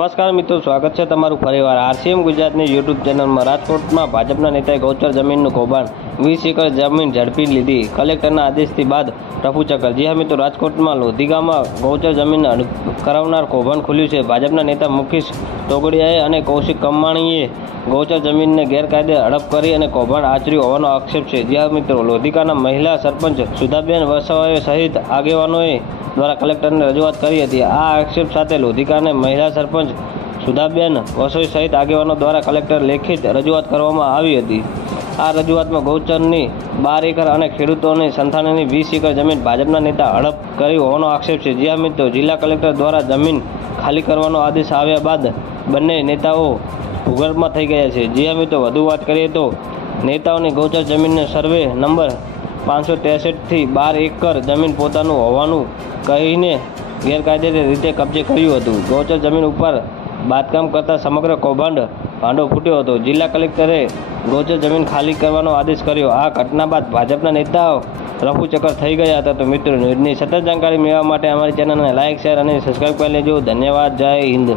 નમસ્કાર મિત્રો, સ્વાગત છે તમારું ફરીવાર આરસીએમ ગુજરાતની યુટ્યુબ ચેનલમાં। રાજકોટમાં ભાજપના નેતાએ ગૌચર જમીનનું કૌભાંડ, 20 એકર જમીન ઝડપી લીધી, કલેક્ટરના આદેશથી બાદ રફુચક્કર। જી હા મિત્રો, રાજકોટમાં લોધિકામાં ગૌચર જમીનને કરાવનાર કૌભાંડ ખુલ્યું છે। ભાજપના નેતા મુકેશ તોગડિયાએ અને કૌશિક કમાણીએ ગૌચર જમીનને ગેરકાયદે હડપ કરી અને કૌભાંડ આચર્યું હોવાનો આક્ષેપ છે। જી હા મિત્રો, લોધિકાના મહિલા સરપંચ સુધાબેન વસાવાએ સહિત આગેવાનોએ દ્વારા કલેક્ટરને રજૂઆત કરી હતી। આ આક્ષેપ સાથે લોધિકાને મહિલા સરપંચ સુધાબેન વસોઈ સહિત આગેવાનો દ્વારા કલેક્ટર લેખિત રજૂઆત કરવામાં આવી હતી। આ રજૂઆતમાં ગૌચરની 12 એકર અને ખેડૂતોની સંતાનની 20 એકર જમીન ભાજપના નેતા હડપ કરી હોવાનો આક્ષેપ છે। જી હા મિત્રો, જિલ્લા કલેક્ટર દ્વારા જમીન ખાલી કરવાનો આદેશ આવ્યા બાદ બંને નેતાઓ ભૂગર્ભમાં થઈ ગયા છે। જી હા મિત્રો, વધુ વાત કરીએ તો નેતાઓની ગૌચર જમીનને સર્વે નંબર 563થી 12 એકર જમીન પોતાનું હોવાનું કહીને ગેરકાયદે રીતે કબજે કર્યું હતું। ગૌચર જમીન ઉપર બાંધકામ કરતા સમગ્ર કૌભાંડ ભાંડો ફૂટ્યો હતો। જિલ્લા કલેક્ટરે ગૌચર જમીન ખાલી કરવાનો આદેશ કર્યો। આ ઘટના બાદ ભાજપના નેતાઓ રફુચક્કર થઈ ગયા હતા। તો મિત્રો, ન્યૂઝની સતત જાણકારી મેળવવા માટે અમારી ચેનલને લાઇક, શેર અને સબસ્ક્રાઈબ કરી લેજો। ધન્યવાદ। જય હિન્દ।